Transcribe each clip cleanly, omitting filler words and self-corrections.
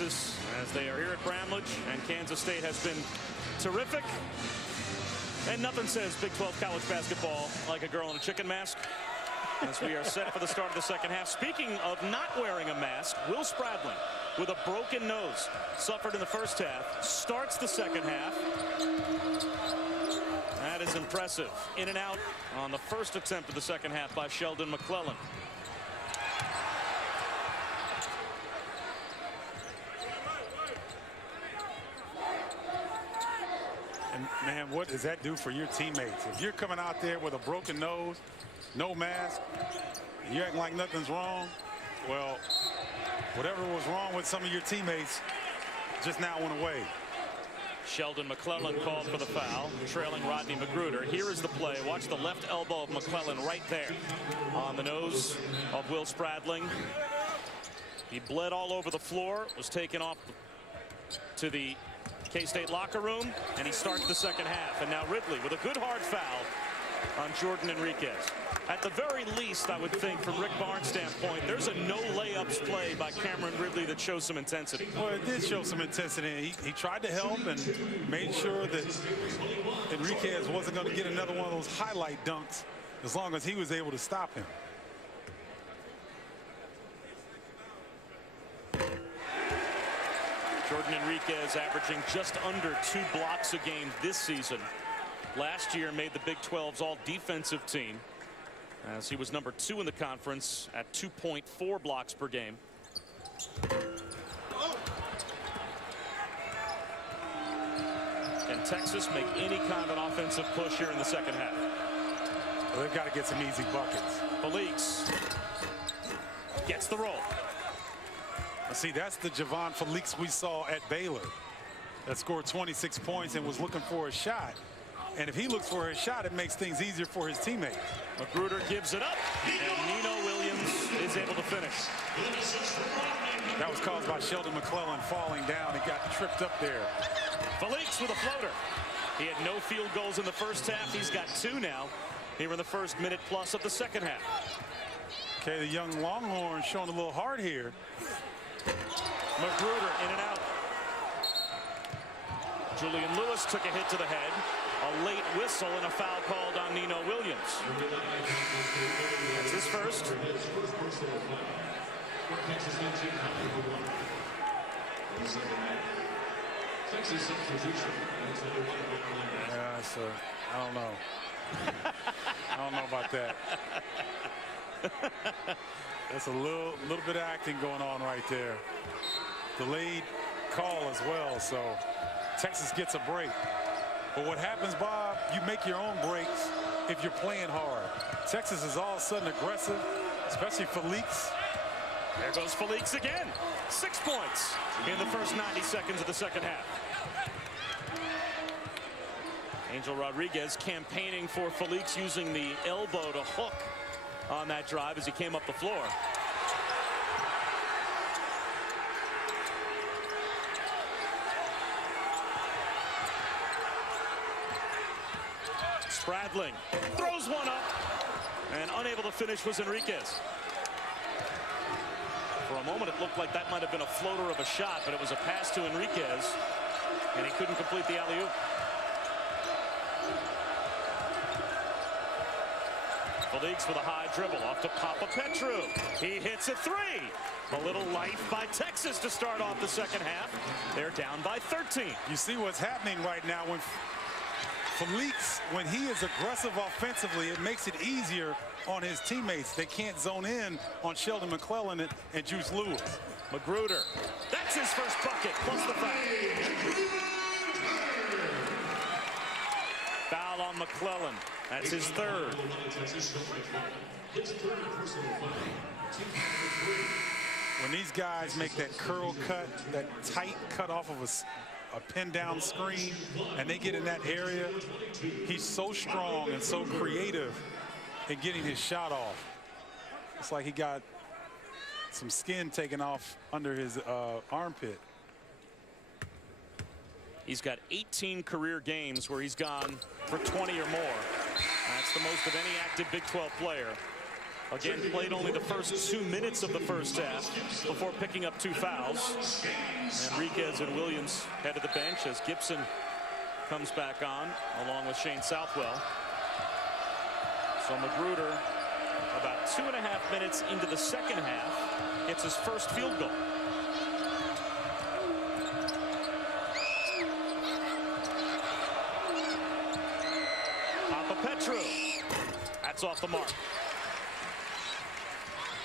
As they are here at Bramlage, and Kansas State has been terrific. And nothing says Big 12 college basketball like a girl in a chicken mask. As we are set for the start of the second half. Speaking of not wearing a mask, Will Spradling with a broken nose, suffered in the first half, starts the second half. That is impressive. In and out on the first attempt of the second half by Sheldon McClellan. And man, what does that do for your teammates? If you're coming out there with a broken nose, no mask, and you're acting like nothing's wrong, well, whatever was wrong with some of your teammates just now went away. Sheldon McClellan called for the foul, trailing Rodney Magruder. Here is the play. Watch the left elbow of McClellan right there on the nose of Will Spradling. He bled all over the floor, was taken off to the K-State locker room, and he starts the second half. And now Ridley with a good hard foul on Jordan Enriquez. At the very least, I would think, from Rick Barnes' standpoint, there's a no layups play by Cameron Ridley that shows some intensity. Well, it did show some intensity. He tried to help and made sure that Enriquez wasn't going to get another one of those highlight dunks as long as he was able to stop him. Jordan Enriquez averaging just under 2 blocks a game this season. Last year made the Big 12's all-defensive team, as he was number 2 in the conference at 2.4 blocks per game. Can Texas make any kind of an offensive push here in the second half? Well, they've got to get some easy buckets. Felix gets the roll. See, that's the Javon Felix we saw at Baylor that scored 26 points and was looking for a shot. And if he looks for a shot, it makes things easier for his teammates. Magruder gives it up, and Nino Williams is able to finish. That was caused by Sheldon McClellan falling down. He got tripped up there. Felix with a floater. He had no field goals in the first half. He's got 2 now here in the first minute plus of the second half. Okay, the young Longhorn showing a little heart here. Magruder in and out. Julian Lewis took a hit to the head. A late whistle and a foul called on Nino Williams. That's his first. Yeah, so I don't know. I don't know about that. That's a little bit of acting going on right there. Delayed call as well, so Texas gets a break. But what happens, Bob, you make your own breaks if you're playing hard. Texas is all of a sudden aggressive, especially Felix. There goes Felix again. 6 points in the first 90 seconds of the second half. Angel Rodriguez campaigning for Felix, using the elbow to hook on that drive as he came up the floor. Spradling throws one up, and unable to finish was Enriquez. For a moment it looked like that might have been a floater of a shot, but it was a pass to Enriquez, and he couldn't complete the alley-oop. Felix with a high dribble off to Papa Petru. He hits a 3. A little light by Texas to start off the second half. They're down by 13. You see what's happening right now when Felix, when he is aggressive offensively, it makes it easier on his teammates. They can't zone in on Sheldon McClellan and Juice Lewis. Magruder, that's his first bucket, plus the foul. Foul on McClellan. That's his third. When these guys make that curl cut, that tight cut off of a pin down screen, and they get in that area, he's so strong and so creative in getting his shot off. It's like he got some skin taken off under his armpit. He's got 18 career games where he's gone for 20 or more. That's the most of any active Big 12 player. Again, played only the first 2 minutes of the first half before picking up 2 fouls. Enriquez and Williams head to the bench as Gibson comes back on along with Shane Southwell. So Magruder, about 2.5 minutes into the second half, gets his first field goal. Petru. That's off the mark.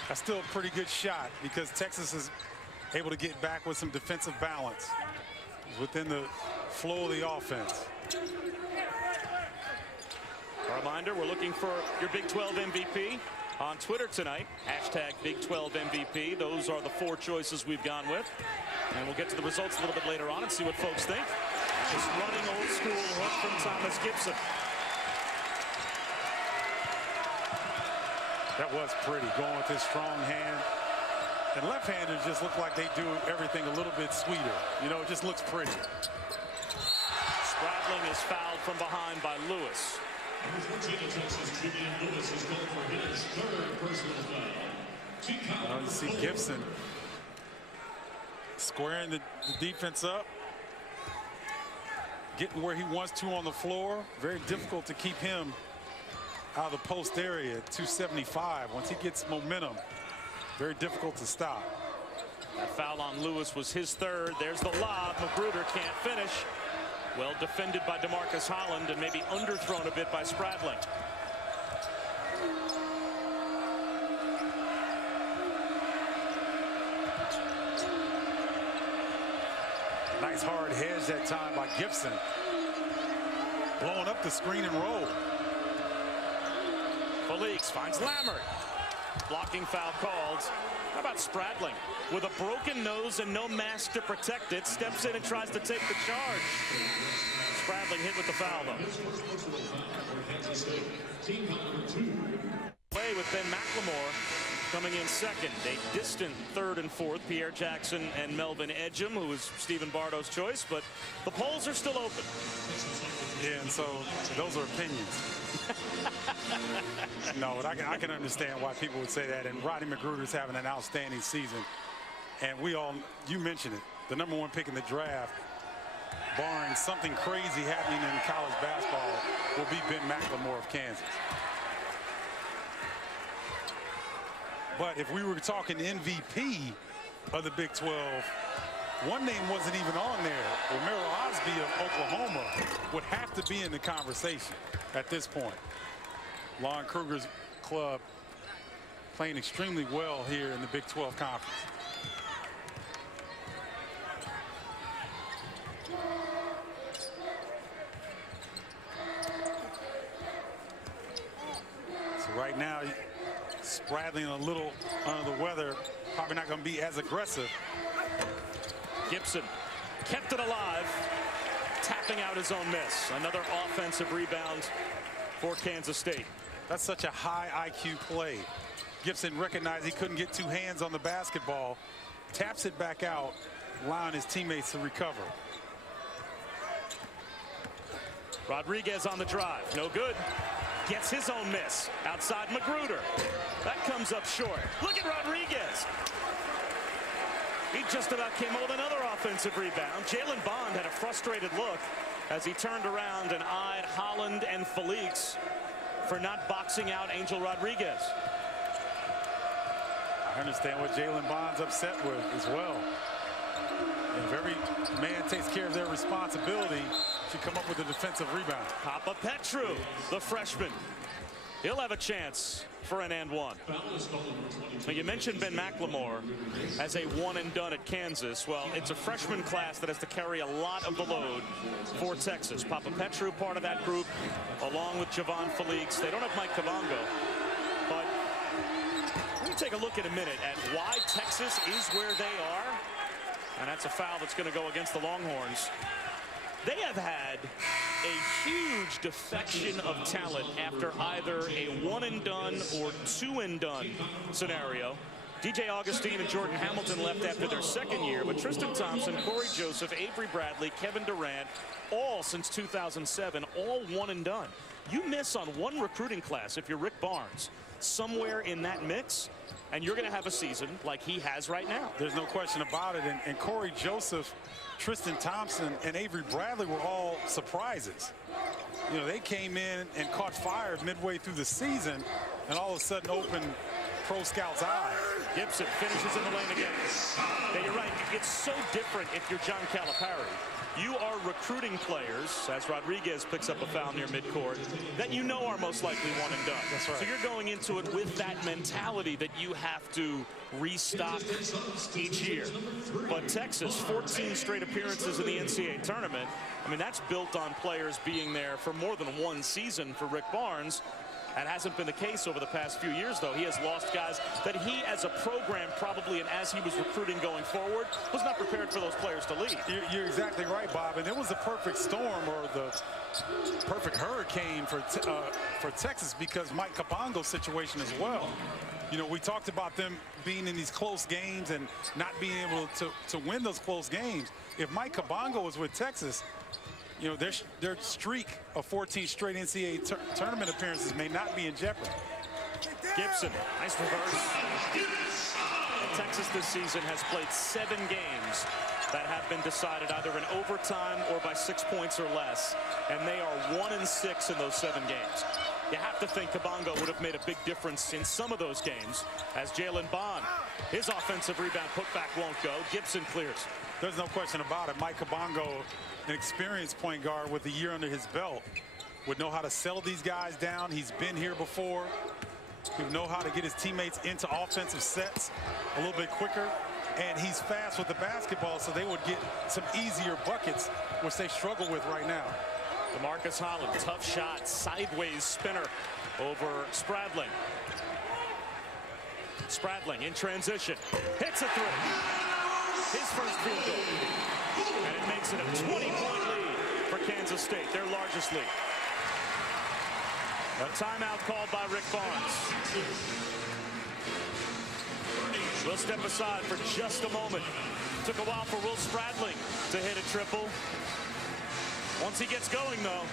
That's still a pretty good shot because Texas is able to get back with some defensive balance within the flow of the offense. A reminder, we're looking for your Big 12 MVP on Twitter tonight. Hashtag Big 12 MVP. Those are the 4 choices we've gone with. And we'll get to the results a little bit later on and see what folks think. Just running old school hook from Thomas Gibson. That was pretty, going with his strong hand. And left-handers just look like they do everything a little bit sweeter. You know, it just looks pretty. Spradling is fouled from behind by Lewis. You see Gibson squaring the defense up, getting where he wants to on the floor. Very difficult to keep him out of the post area at 275. Once he gets momentum, very difficult to stop. That foul on Lewis was his 3rd. There's the lob. Magruder can't finish. Well defended by DeMarcus Holland and maybe underthrown a bit by Spradling. Nice hard hedge that time by Gibson. Blowing up the screen and roll. Felix finds Lammert. Blocking foul called. How about Spradling? With a broken nose and no mask to protect it, steps in and tries to take the charge. Spradling hit with the foul, though. Play with Ben McLemore coming in second. A distant 3rd and 4th. Pierre Jackson and Melvin Edgem, who was Stephen Bardo's choice, but the polls are still open. Yeah, and so those are opinions. No, but I can understand why people would say that. And Rodney Magruder's having an outstanding season. And you mentioned it, the #1 pick in the draft, barring something crazy happening in college basketball, will be Ben McLemore of Kansas. But if we were talking MVP of the Big 12, one name wasn't even on there. Romero Osby of Oklahoma would have to be in the conversation at this point. Lon Kruger's club playing extremely well here in the Big 12 Conference. So right now, Spradling a little under the weather, probably not going to be as aggressive. Gibson kept it alive, tapping out his own miss. Another offensive rebound for Kansas State. That's such a high IQ play. Gibson recognized he couldn't get 2 hands on the basketball, taps it back out, allowing his teammates to recover. Rodriguez on the drive, no good. Gets his own miss outside Magruder. That comes up short. Look at Rodriguez. He just about came up with another offensive rebound. Jalen Bond had a frustrated look as he turned around and eyed Holland and Felix for not boxing out Angel Rodriguez. I understand what Jalen Bond's upset with as well. And if every man takes care of their responsibility, should come up with a defensive rebound. Papa Petru, the freshman. He'll have a chance for an and one. Now, you mentioned Ben McLemore as a one and done at Kansas. Well, it's a freshman class that has to carry a lot of the load for Texas. Papa Petru, part of that group, along with Javon Felix. They don't have Mike Kavongo, but we'll take a look in a minute at why Texas is where they are. And that's a foul that's going to go against the Longhorns. They have had a huge defection of talent after either a one and done or two and done scenario. DJ Augustine and Jordan Hamilton left after their second year, but Tristan Thompson, Corey Joseph, Avery Bradley, Kevin Durant, all since 2007, all one and done. You miss on one recruiting class if you're Rick Barnes. somewhere in that mix, and you're going to have a season like he has right now. There's no question about it. And Corey Joseph, Tristan Thompson, and Avery Bradley were all surprises. You know, they came in and caught fire midway through the season, and all of a sudden opened pro scouts' eyes. Gibson finishes in the lane again. Yeah, you're right. It's so different if you're John Calipari. You are recruiting players, as Rodriguez picks up a foul near midcourt, that you know are most likely one and done. That's right. So you're going into it with that mentality that you have to restock each year. But Texas, 14 straight appearances in the NCAA tournament. I mean, that's built on players being there for more than one season for Rick Barnes. That hasn't been the case over the past few years, though. He has lost guys that he, as a program, probably, and as he was recruiting going forward, was not prepared for those players to leave. You're exactly right, Bob. And it was the perfect storm, or the perfect hurricane for Texas, because Mike Kabongo's situation as well. You know, we talked about them being in these close games and not being able to win those close games. If Mike Kabongo was with Texas, you know, their streak of 14 straight NCAA tournament appearances may not be in jeopardy. Gibson, nice reverse. And Texas this season has played 7 games that have been decided either in overtime or by 6 points or less, and they are 1-6 in those 7 games. You have to think Kabongo would have made a big difference in some of those games, as Jalen Bond, his offensive rebound putback won't go. Gibson clears. There's no question about it. Mike Kabongo, an experienced point guard with a year under his belt, would know how to settle these guys down. He's been here before. He would know how to get his teammates into offensive sets a little bit quicker. And he's fast with the basketball, so they would get some easier buckets, which they struggle with right now. DeMarcus Holland, tough shot, sideways spinner over Spradling. Spradling in transition, hits a three. His first field goal. And it makes it a 20-point lead for Kansas State, their largest lead. A timeout called by Rick Barnes. We'll step aside for just a moment. Took a while for Will Spradling to hit a triple. Once he gets going, though,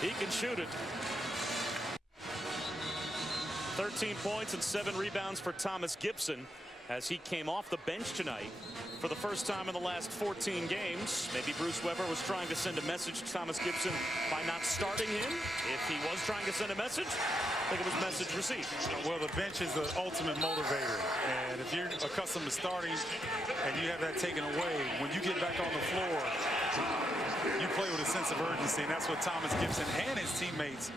he can shoot it. 13 points and 7 rebounds for Thomas Gibson as he came off the bench tonight for the first time in the last 14 games. Maybe Bruce Weber was trying to send a message to Thomas Gibson by not starting him. If he was trying to send a message, I think it was message received. Well, the bench is the ultimate motivator. And if you're accustomed to starting and you have that taken away, when you get back on the floor, you play with a sense of urgency. And that's what Thomas Gibson and his teammates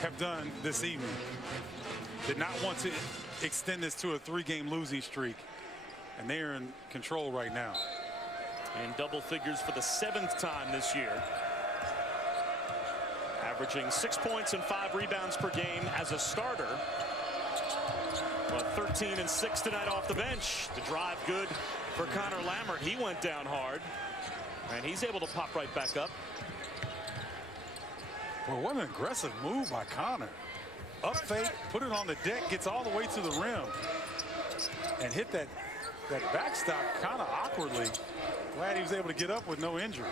have done this evening. Did not want to extend this to a 3-game losing streak. And they're in control right now. In double figures for the 7th time this year. Averaging 6 points and 5 rebounds per game as a starter. But 13 and 6 tonight off the bench. The drive good for Connor Lammert. He went down hard. And he's able to pop right back up. Well, what an aggressive move by Connor. Up fake, put it on the deck, gets all the way to the rim. And hit that backstop kind of awkwardly. Glad he was able to get up with no injury.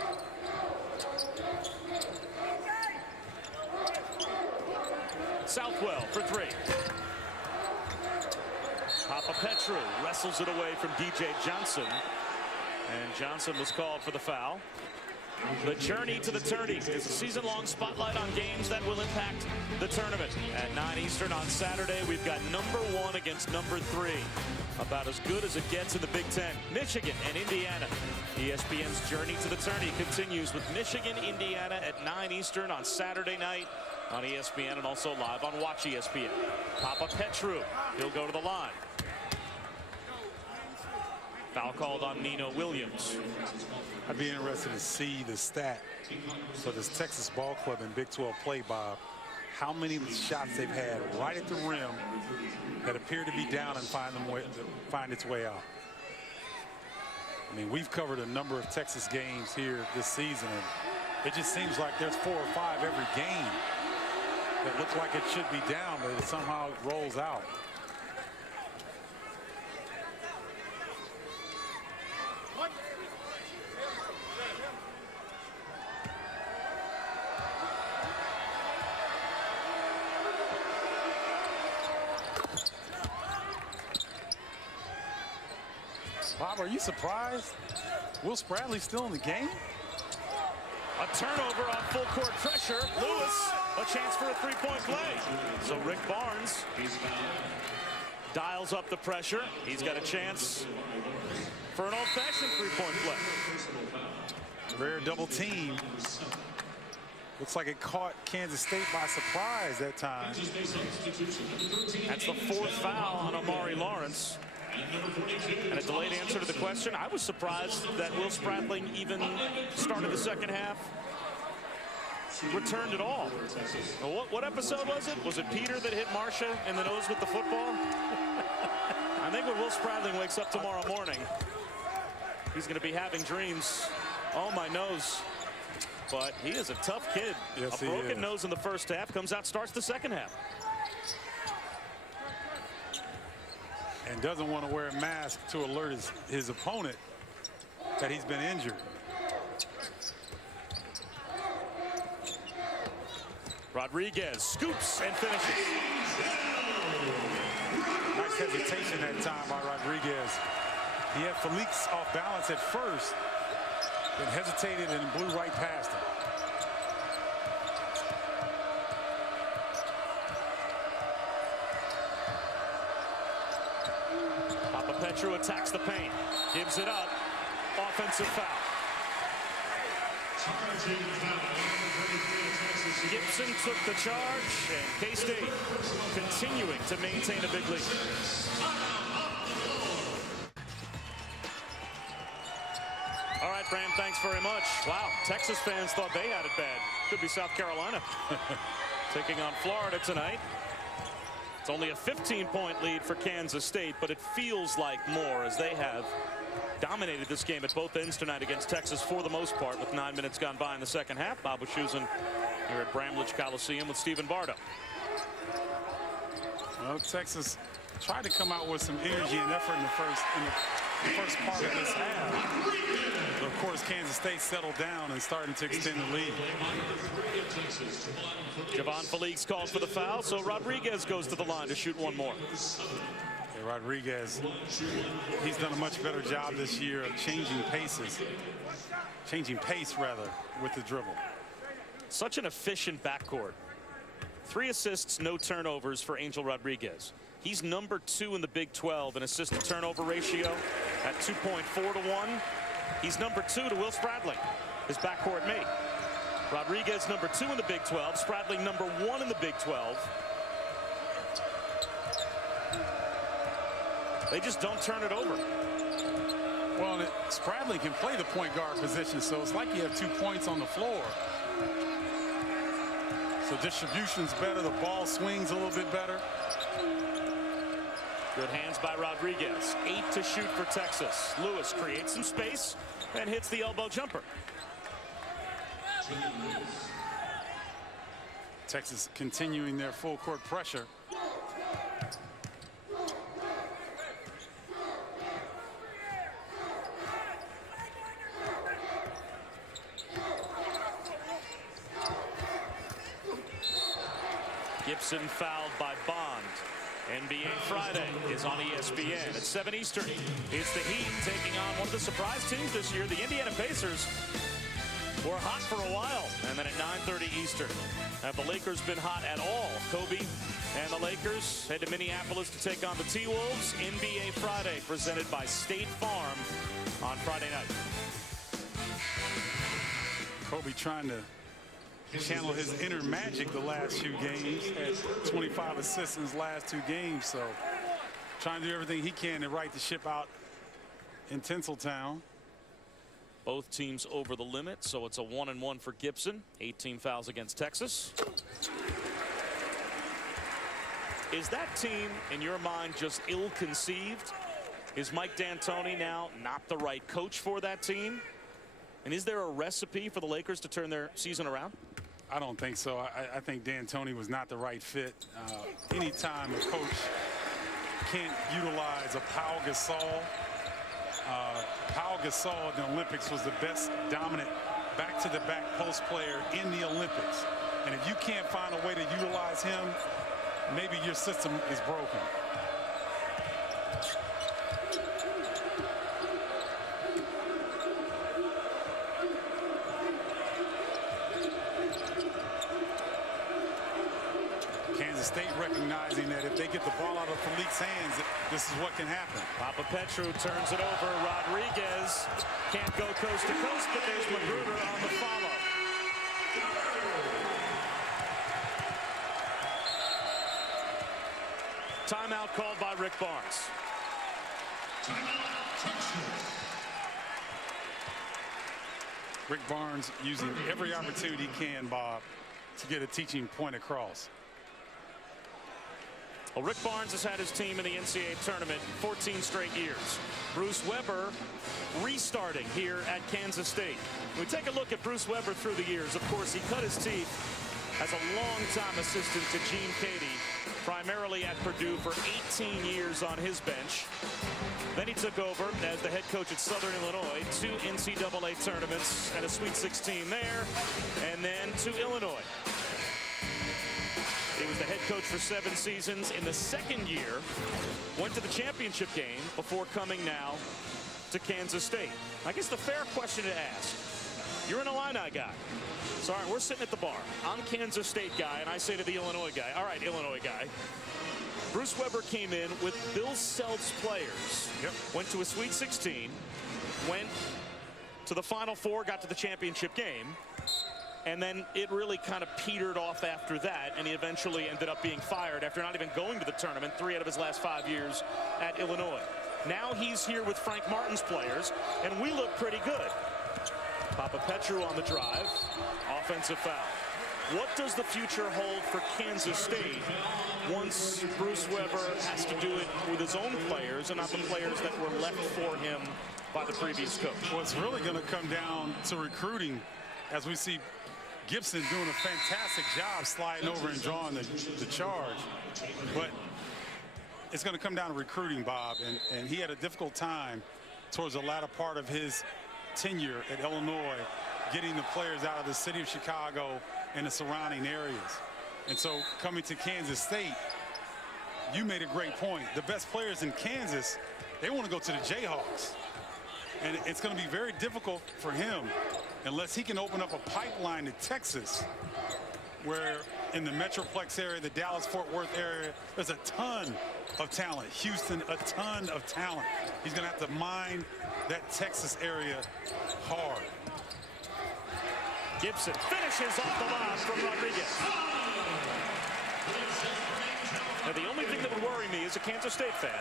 Southwell for 3. Papa Petru wrestles it away from DJ Johnson. And Johnson was called for the foul. The journey to the tourney is a season-long spotlight on games that will impact the tournament. At 9 Eastern on Saturday, we've got number 1 against number 3. About as good as it gets in the Big Ten. Michigan and Indiana. ESPN's journey to the tourney continues with Michigan, Indiana at 9 Eastern on Saturday night on ESPN and also live on Watch ESPN. Papa Petru, he'll go to the line. Foul called on Nino Williams. I'd be interested to see the stat for this Texas ball club in Big 12 play, Bob. How many shots they've had right at the rim that appear to be down and find its way out. I mean, we've covered a number of Texas games here this season, and it just seems like there's 4 or 5 every game that look like it should be down, but it somehow rolls out. Bob, are you surprised? Will Spradley still in the game? A turnover on full court pressure. Lewis, a chance for a three-point play. So Rick Barnes dials up the pressure. He's got a chance for an old-fashioned three-point play. Rare double team. Looks like it caught Kansas State by surprise that time. That's the fourth foul on Amari Lawrence. And a delayed answer to the question. I was surprised that Will Spradling even started the second half, returned at all. What episode was it? Was it Peter that hit Marcia in the nose with the football? I think when Will Spradling wakes up tomorrow morning, he's going to be having dreams. Oh, my nose. But he is a tough kid. Yes, a broken nose in the first half, comes out, starts the second half. And doesn't want to wear a mask to alert his opponent that he's been injured. Rodriguez scoops and finishes. Nice hesitation that time by Rodriguez. He had Felix off balance at first, then hesitated and blew right past him. Petru attacks the paint, gives it up, offensive foul. Gibson took the charge, and K-State continuing to maintain a big lead. All right, Bram, thanks very much. Wow, Texas fans thought they had it bad. Could be South Carolina taking on Florida tonight. It's only a 15-point lead for Kansas State, but it feels like more as they have dominated this game at both ends tonight against Texas for the most part, with 9 minutes gone by in the second half. Bob Wischusen here at Bramlage Coliseum with Stephen Bardo. Well, Texas tried to come out with some energy and effort in the first part of this half. But of course, Kansas State settled down and starting to extend the lead. Javon Felix called for the foul, so Rodriguez goes to the line to shoot one more. Yeah, Rodriguez, he's done a much better job this year of changing pace rather, with the dribble. Such an efficient backcourt. 3 assists, no turnovers for Angel Rodriguez. He's number 2 in the Big 12 in assist to turnover ratio at 2.4 to 1. He's number 2 to Will Spradling, his backcourt mate. Rodriguez number 2 in the Big 12, Spradling number 1 in the Big 12. They just don't turn it over. Well, Spradling can play the point guard position, so it's like you have 2 points on the floor. So distribution's better, the ball swings a little bit better. Good hands by Rodriguez. 8 to shoot for Texas. Lewis creates some space and hits the elbow jumper. Texas continuing their full court pressure. Gibson fouled by Bond. NBA Friday is on ESPN at 7 Eastern. It's the Heat taking on one of the surprise teams this year. The Indiana Pacers were hot for a while, and then at 9:30 Eastern. Have the Lakers been hot at all? Kobe and the Lakers head to Minneapolis to take on the T-Wolves. NBA Friday presented by State Farm on Friday night. Kobe trying to channel his inner magic the last few games. Had 25 assists in his last 2 games, so trying to do everything he can to right the ship out in Tinseltown. Both teams over the limit, so it's a 1-and-1 for Gibson. 18 fouls against Texas. Is that team, in your mind, just ill-conceived? Is Mike D'Antoni now not the right coach for that team? And is there a recipe for the Lakers to turn their season around? I don't think so. I think D'Antoni was not the right fit. Anytime a coach can't utilize a Pau Gasol. Pau Gasol in the Olympics was the best dominant back-to-the-back post player in the Olympics. And if you can't find a way to utilize him, maybe your system is broken. State recognizing that if they get the ball out of Falik's hands, this is what can happen. Papa Petru turns it over. Rodriguez can't go coast to coast, but there's Magruder on the follow. Timeout called by Rick Barnes. Rick Barnes using every opportunity he can, Bob, to get a teaching point across. Well, Rick Barnes has had his team in the NCAA tournament 14 straight years. Bruce Weber restarting here at Kansas State. When we take a look at Bruce Weber through the years, of course, he cut his teeth as a longtime assistant to Gene Cady, primarily at Purdue for 18 years on his bench. Then he took over as the head coach at Southern Illinois, 2 NCAA tournaments and a Sweet 16 there, and then to Illinois. He was the head coach for 7 seasons. In the second year, went to the championship game before coming now to Kansas State. I guess the fair question to ask, you're an Illini guy. So, all right, we're sitting at the bar. I'm Kansas State guy, and I say to the Illinois guy, all right, Illinois guy, Bruce Weber came in with Bill Self's players. Yep. Went to a Sweet 16, went to the Final Four, got to the championship game, and then it really kind of petered off after that, and he eventually ended up being fired after not even going to the tournament 3 out of his last 5 years at Illinois. Now he's here with Frank Martin's players, and we look pretty good. Papa Petru on the drive, offensive foul. What does the future hold for Kansas State once Bruce Weber has to do it with his own players and not the players that were left for him by the previous coach? Well, it's really going to come down to recruiting, as we see Gibson doing a fantastic job sliding over and drawing the charge. But it's going to come down to recruiting, Bob, and he had a difficult time towards the latter part of his tenure at Illinois, getting the players out of the city of Chicago and the surrounding areas. And so coming to Kansas State, you made a great point. The best players in Kansas, they want to go to the Jayhawks. And it's going to be very difficult for him unless he can open up a pipeline to Texas, where in the Metroplex area, the Dallas-Fort Worth area, there's a ton of talent. Houston, a ton of talent. He's going to have to mine that Texas area hard. Gibson finishes off the line from Rodriguez. Now, the only thing that would worry me as a Kansas State fan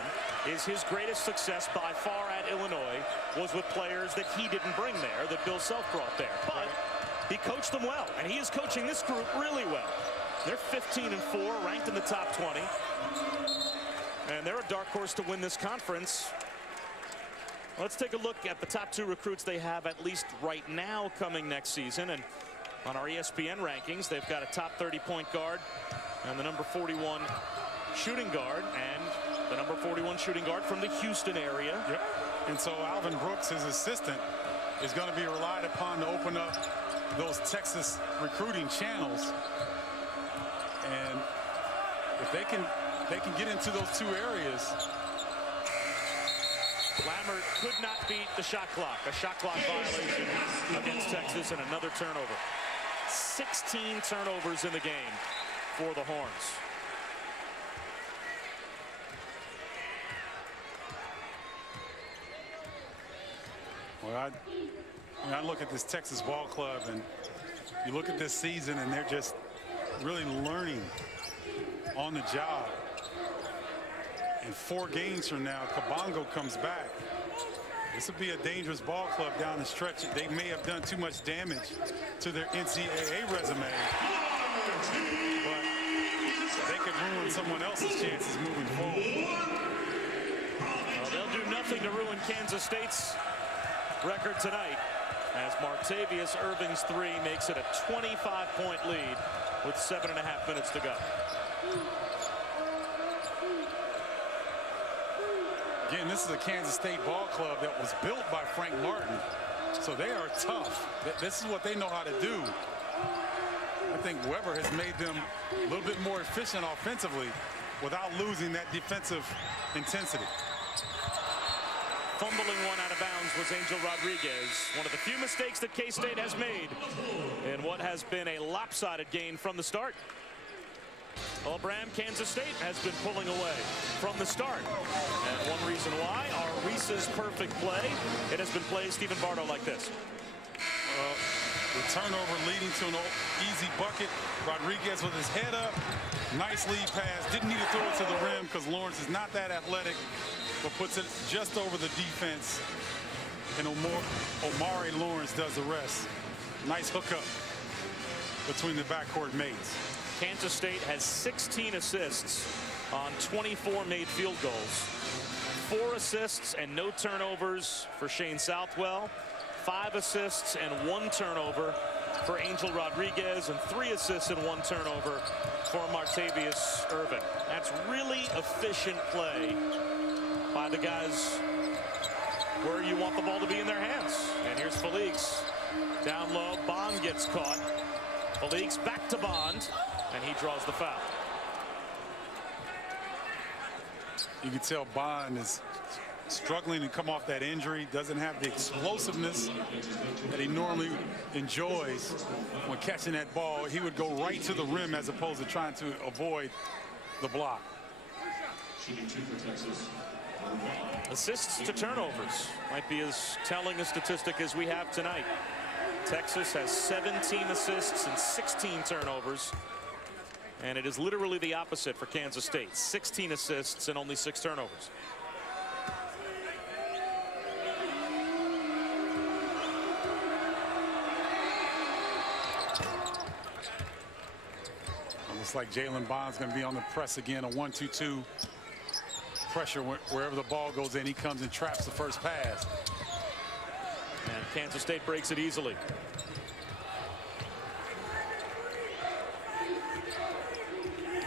is his greatest success by far at Illinois was with players that he didn't bring there, that Bill Self brought there. But he coached them well, and he is coaching this group really well. They're 15-4, ranked in the top 20. And they're a dark horse to win this conference. Let's take a look at the top 2 recruits they have, at least right now, coming next season. And on our ESPN rankings, they've got a top 30 point guard and the number 41 shooting guard, and the number 41 shooting guard from the Houston area. Yep. And so Alvin Brooks, his assistant, is going to be relied upon to open up those Texas recruiting channels. And if they can get into those 2 areas. Lammert could not beat the shot clock. A shot clock violation against Texas and another turnover. 16 turnovers in the game for the Horns. Well, I look at this Texas ball club, and you look at this season, and they're just really learning on the job. And 4 games from now, Kabongo comes back. This would be a dangerous ball club down the stretch. They may have done too much damage to their NCAA resume, but they could ruin someone else's chances moving forward. Well, they'll do nothing to ruin Kansas State's record tonight, as Martavius Irving's 3 makes it a 25-point lead with 7.5 minutes to go. Again, this is a Kansas State ball club that was built by Frank Martin, so they are tough. This is what they know how to do. I think Weber has made them a little bit more efficient offensively without losing that defensive intensity. Fumbling one out of bounds was Angel Rodriguez. One of the few mistakes that K-State has made in what has been a lopsided game from the start. Well, Bram, Kansas State has been pulling away from the start. And one reason why, our Reese's perfect play. It has been played, Stephen Bardo, like this. The turnover leading to an easy bucket. Rodriguez with his head up. Nice lead pass. Didn't need to throw it to the rim because Lawrence is not that athletic, but puts it just over the defense. And Omari Lawrence does the rest. Nice hookup between the backcourt mates. Kansas State has 16 assists on 24 made field goals. 4 assists and no turnovers for Shane Southwell. 5 assists and 1 turnover for Angel Rodriguez, and 3 assists and 1 turnover for Martavius Irvin. That's really efficient play by the guys where you want the ball to be in their hands. And here's Felix down low. Bond gets caught. Felix back to Bond, and he draws the foul. You can tell Bond is struggling to come off that injury, doesn't have the explosiveness that he normally enjoys when catching that ball. He would go right to the rim as opposed to trying to avoid the block. Assists to turnovers might be as telling a statistic as we have tonight. Texas has 17 assists and 16 turnovers. And it is literally the opposite for Kansas State. 16 assists and only 6 turnovers. Looks like Jalen Bond's going to be on the press again. A 1-2-2 pressure wherever the ball goes in. He comes and traps the first pass. And Kansas State breaks it easily.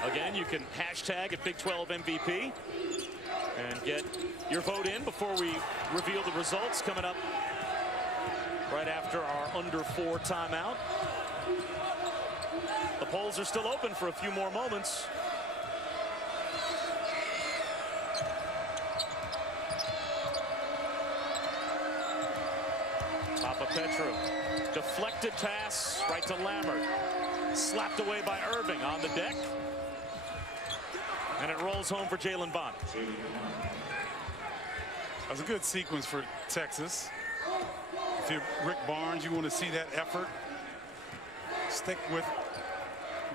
Again, you can hashtag at Big 12 MVP and get your vote in before we reveal the results coming up right after our under 4 timeout. The polls are still open for a few more moments. Papa Petru, deflected pass right to Lammert. Slapped away by Irving on the deck. And it rolls home for Jalen Bond. That was a good sequence for Texas. If you're Rick Barnes, you want to see that effort. Stick with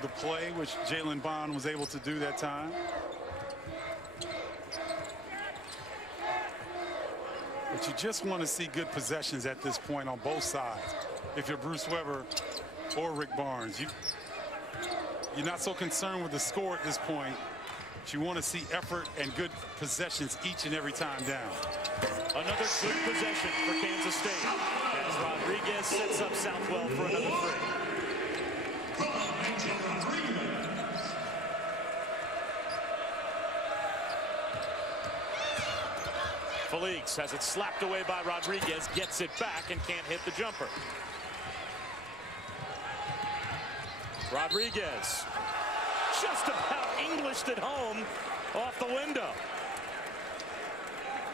the play, which Jalen Bond was able to do that time. But you just want to see good possessions at this point on both sides. If you're Bruce Weber or Rick Barnes, you're not so concerned with the score at this point. But you want to see effort and good possessions each and every time down. Another good possession for Kansas State as Rodriguez sets up Southwell for another 3. Felix has it slapped away by Rodriguez, gets it back and can't hit the jumper. Rodriguez just about Englished it home off the window.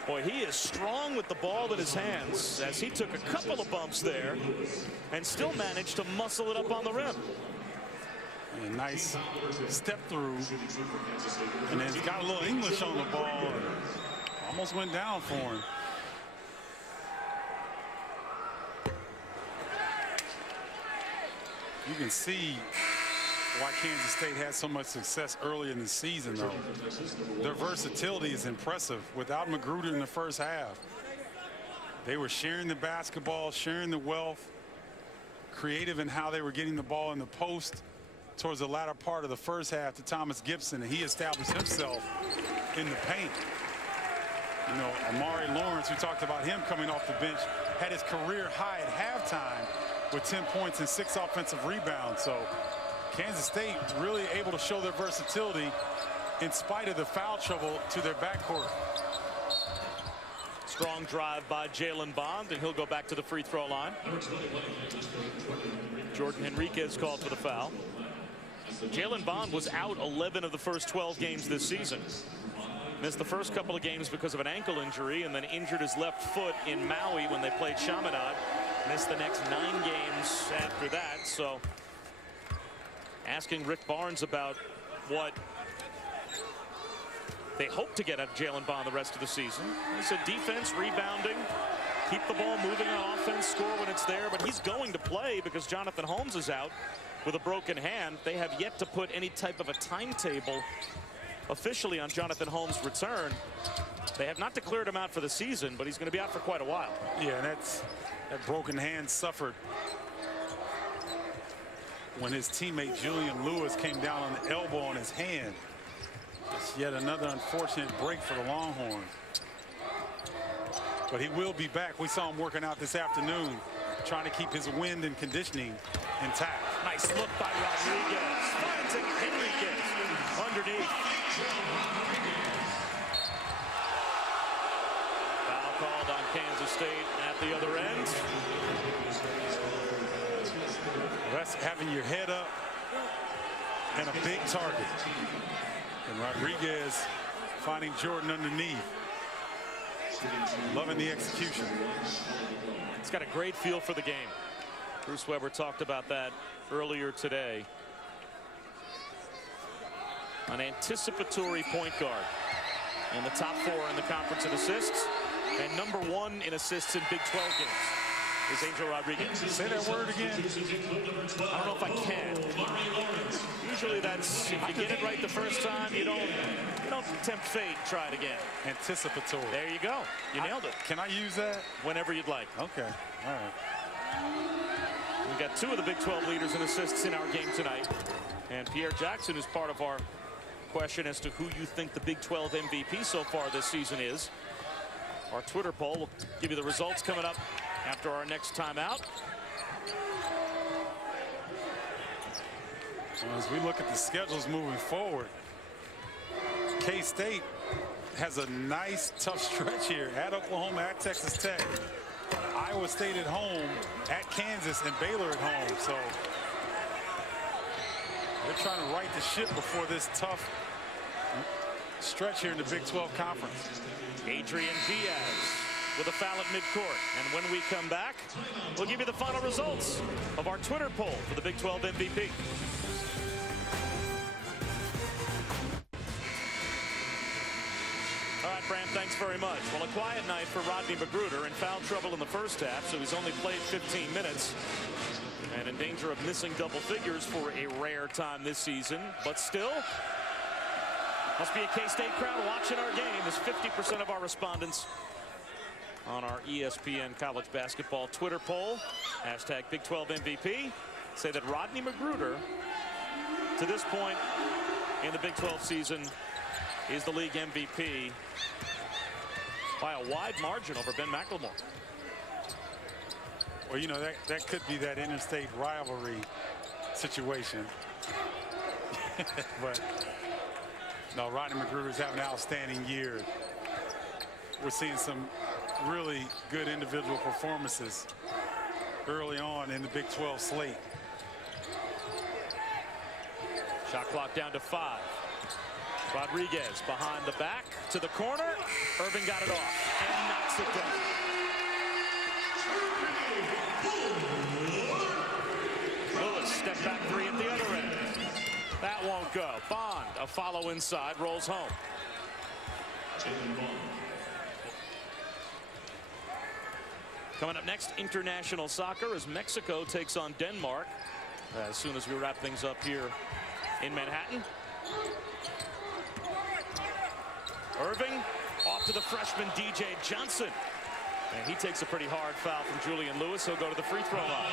Boy, he is strong with the ball in his hands as he took a couple of bumps there and still managed to muscle it up on the rim. A nice step through, and then he's got a little English on the ball. Almost went down for him. You can see why Kansas State had so much success early in the season, though. Their versatility is impressive. Without Magruder in the first half, they were sharing the basketball, sharing the wealth, creative in how they were getting the ball in the post towards the latter part of the first half to Thomas Gibson, and he established himself in the paint. You know, Omari Lawrence, we talked about him coming off the bench, had his career high at halftime with 10 points and 6 offensive rebounds. So Kansas State really able to show their versatility in spite of the foul trouble to their backcourt. Strong drive by Jalen Bond, and he'll go back to the free throw line. Jordan Henriquez called for the foul. Jalen Bond was out 11 of the first 12 games this season. Missed the first couple of games because of an ankle injury, and then injured his left foot in Maui when they played Chaminade. Missed the next 9 games after that. So asking Rick Barnes about what they hope to get out of Jalen Bond the rest of the season. He said defense, rebounding, keep the ball moving on offense, score when it's there. But he's going to play because Jonathan Holmes is out with a broken hand. They have yet to put any type of a timetable officially on Jonathan Holmes' return. They have not declared him out for the season, but he's going to be out for quite a while. Yeah, and that broken hand suffered when his teammate Julian Lewis came down on the elbow on his hand. It's yet another unfortunate break for the Longhorn. But he will be back. We saw him working out this afternoon, trying to keep his wind and conditioning intact. Nice look by Rodriguez. Finds it, Henriquez underneath. Foul called on Kansas State at the other end. That's having your head up and a big target. And Rodriguez finding Jordan underneath. Loving the execution. He's got a great feel for the game. Bruce Weber talked about that earlier today. An anticipatory point guard. In the top 4 in the conference in assists. And number 1 in assists in Big 12 games is Angel Rodriguez. Say that word again. I don't know if I can. Usually that's, if you get it right the first time, you don't tempt fate, try it again. Anticipatory. There you go. You nailed it. Can I use that? Whenever you'd like. Okay. All right. We've got 2 of the Big 12 leaders in assists in our game tonight. And Pierre Jackson is part of our question as to who you think the Big 12 MVP so far this season is. Our Twitter poll will give you the results coming up after our next timeout. As we look at the schedules moving forward, K-State has a nice, tough stretch here at Oklahoma, at Texas Tech, Iowa State at home, at Kansas, and Baylor at home. So they're trying to right the ship before this tough stretch here in the Big 12 Conference. Adrian Diaz with a foul at midcourt. And when we come back, we'll give you the final results of our Twitter poll for the Big 12 MVP. All right, Bram, thanks very much. Well, a quiet night for Rodney Magruder, in foul trouble in the first half, so he's only played 15 minutes. And in danger of missing double figures for a rare time this season. But still, must be a K-State crowd watching our game, as 50% of our respondents on our ESPN college basketball Twitter poll, hashtag Big 12 MVP, say that Rodney Magruder, to this point in the Big 12 season, is the league MVP by a wide margin over Ben McLemore. Well, you know, that could be that interstate rivalry situation. But no, Rodney Magruder's having an outstanding year. We're seeing some really good individual performances early on in the Big 12 slate. Shot clock down to 5. Rodriguez behind the back to the corner. Irving got it off and knocks it down. Lewis step back 3 at the other end. That won't go. Bond, a follow inside, rolls home. Coming up next, international soccer, as Mexico takes on Denmark as soon as we wrap things up here in Manhattan. Irving off to the freshman DJ Johnson. And he takes a pretty hard foul from Julian Lewis. He'll go to the free throw line.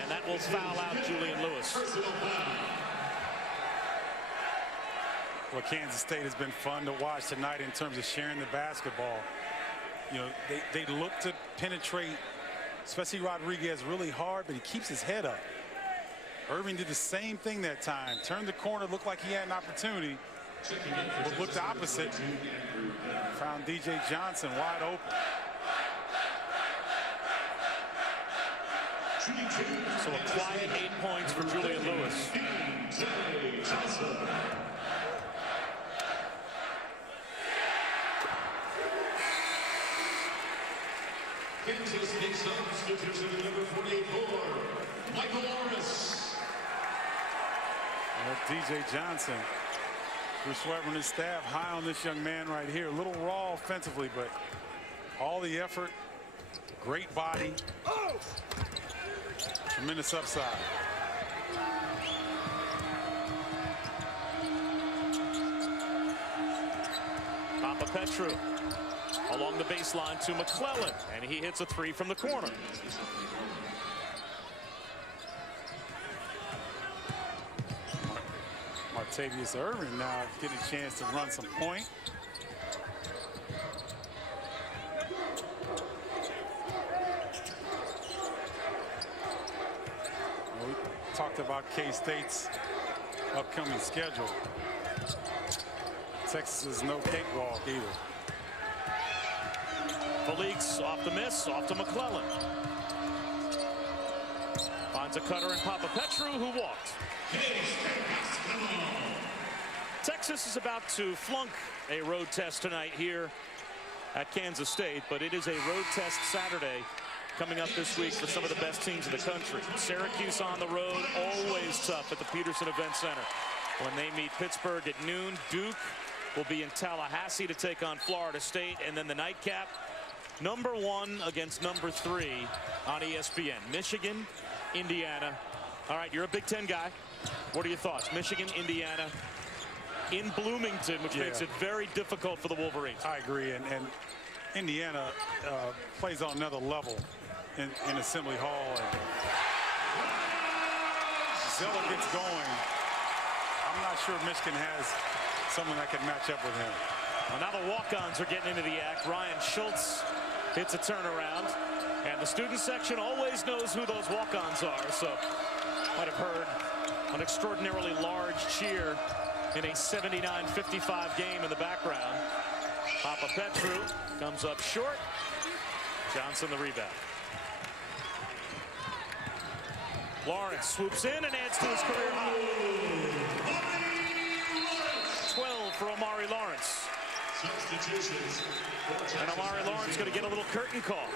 And that will foul out Julian Lewis. Well, Kansas State has been fun to watch tonight in terms of sharing the basketball. You know, they look to penetrate, especially Rodriguez, really hard, but he keeps his head up. Irving did the same thing that time. Turned the corner, looked like he had an opportunity. But looked opposite. Found DJ Johnson wide open. So a quiet 8 points for Julian Lewis. Kansas State substitution number 44, Michael Morris. K.J. Johnson. Bruce Weber and his staff high on this young man right here. A little raw offensively, but all the effort, great body, tremendous upside. Papa Petru along the baseline to McClellan, and he hits a three from the corner. Martavius Irving now getting a chance to run some point. We talked about K-State's upcoming schedule. Texas is no cakewalk either. Felix off the miss, off to McClellan. Finds a cutter in Papa Petru, who walked. Texas is about to flunk a road test tonight here at Kansas State, but it is a road test Saturday coming up this week for some of the best teams in the country. Syracuse on the road, always tough at the Peterson Event Center. When they meet Pittsburgh at noon, Duke will be in Tallahassee to take on Florida State, and then the nightcap, #1 against #3 on ESPN. Michigan, Indiana. All right, you're a Big Ten guy. What are your thoughts? Michigan, Indiana in Bloomington, which makes it very difficult for the Wolverines. I agree, and Indiana plays on another level in Assembly Hall. And Zeller gets going. I'm not sure Michigan has someone that can match up with him. Well, now the walk-ons are getting into the act. Ryan Schultz hits a turnaround, and the student section always knows who those walk-ons are, so might have heard an extraordinarily large cheer in a 79-55 game in the background. Papa Petru comes up short. Johnson the rebound. Lawrence swoops in and adds to his career high. 12 for Omari Lawrence. And Omari Lawrence going to get a little curtain call.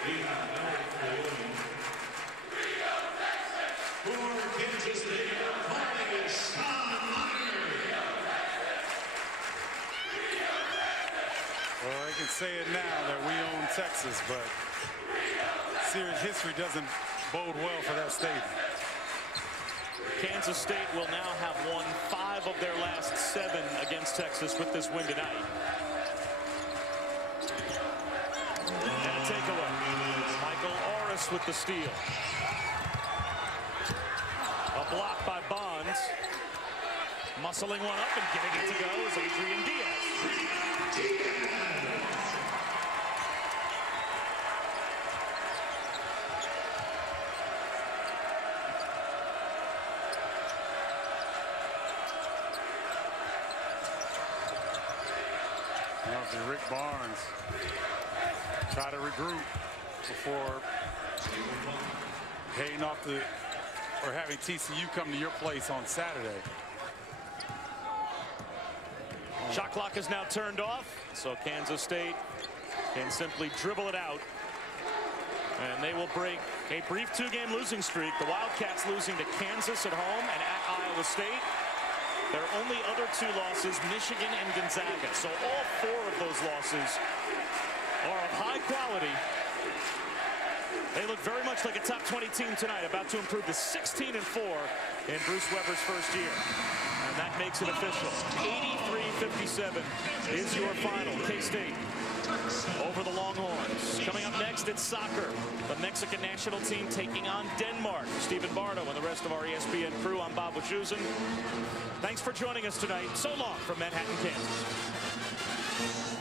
Well, they can say it now that we own Texas, but series history doesn't bode well for that statement. Kansas State will now have won 5 of their last 7 against Texas with this win tonight. And a takeaway. Michael Orris with the steal. A block by Bonds. Muscling one up and getting it to go is Adrian Diaz. Rick Barnes try to regroup before heading off or having TCU come to your place on Saturday. Shot clock is now turned off, so Kansas State can simply dribble it out. And they will break a brief 2-game losing streak. The Wildcats losing to Kansas at home and at Iowa State. Their only other 2 losses, Michigan and Gonzaga. So all 4 of those losses are of high quality. They look very much like a top 20 team tonight, about to improve to 16-4 in Bruce Weber's first year. And that makes it official. 83-57 is your final. K-State over the Longhorns. Coming up next, it's soccer. The Mexican national team taking on Denmark. Stephen Bardo and the rest of our ESPN crew. I'm Bob Wischusen. Thanks for joining us tonight. So long from Manhattan, Kansas.